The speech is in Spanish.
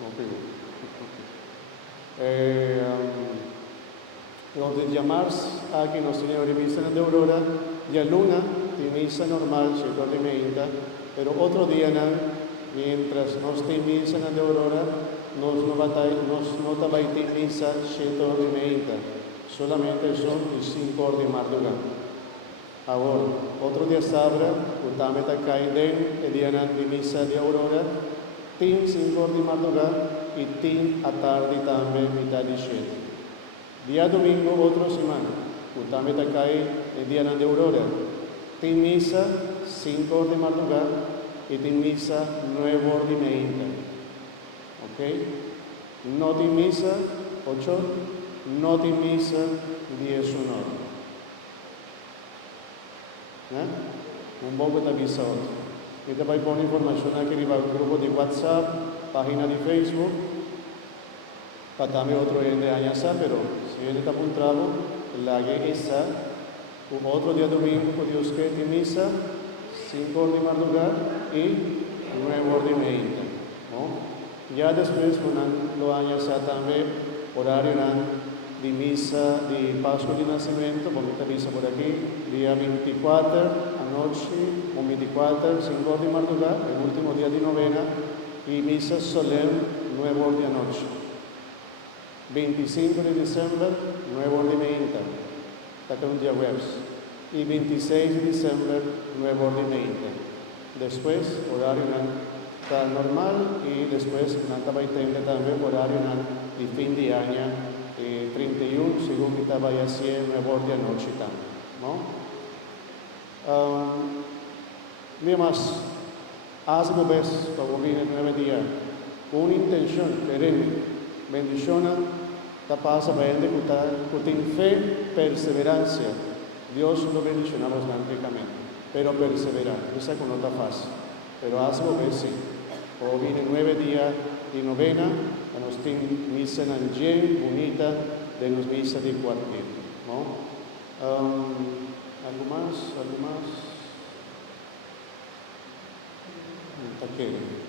não pegou. Los llamados aquí nos tienen misa de aurora, y a luna de misa normal, 7:30, pero otro día, mientras nos tem misa de aurora, nos no vai ter misa 7:30, solamente son 5 de madrugada. Agora, outro dia sabra, o também está caindo, e dia de missa de aurora, tem 5 de madrugada e tem a tarde também, metade de 7. Dia domingo, outra semana, o também está caindo, e dia de aurora, tem missa 5 de madrugada e tem missa 9:30. Ok? Não tem missa 8, não tem missa 19. Un poco de avisa otro. Y te voy a poner información aquí en el grupo de WhatsApp, página de Facebook, para también otro de añasa, pero si viene está apuntado, la que esa, otro día domingo, por Dios que te misa, 5 de madrugada y 9:30. ¿No? Ya después, lo añasa también, horario de misa de Pascua de Nacimiento, bonita misa por aquí, día 24 anoche, o 24, 5 de madrugada, el último día de novena, y misa solemne 9 de anoche. 25 de diciembre, 9:30, está un día jueves, y 26 de diciembre, 9:30. Después, horario está normal, y después, nada va a tener también horario de fin de año, 31, según que estaba ya 100, 9 de noche también, ¿no? Mira más, haz una vez, como viene 9 días, una intención perenne, bendición, te pasa para él de que tiene fe, perseverancia. Dios lo bendiciona bastante, pero perseverar, esa que no está fácil, pero hazlo ver, sí. O viene 9 días de novena, nos tiene misa en bonita, de nos misa de cuartel, ¿no? ¿Algo más? ¿Algo más? Está quedando.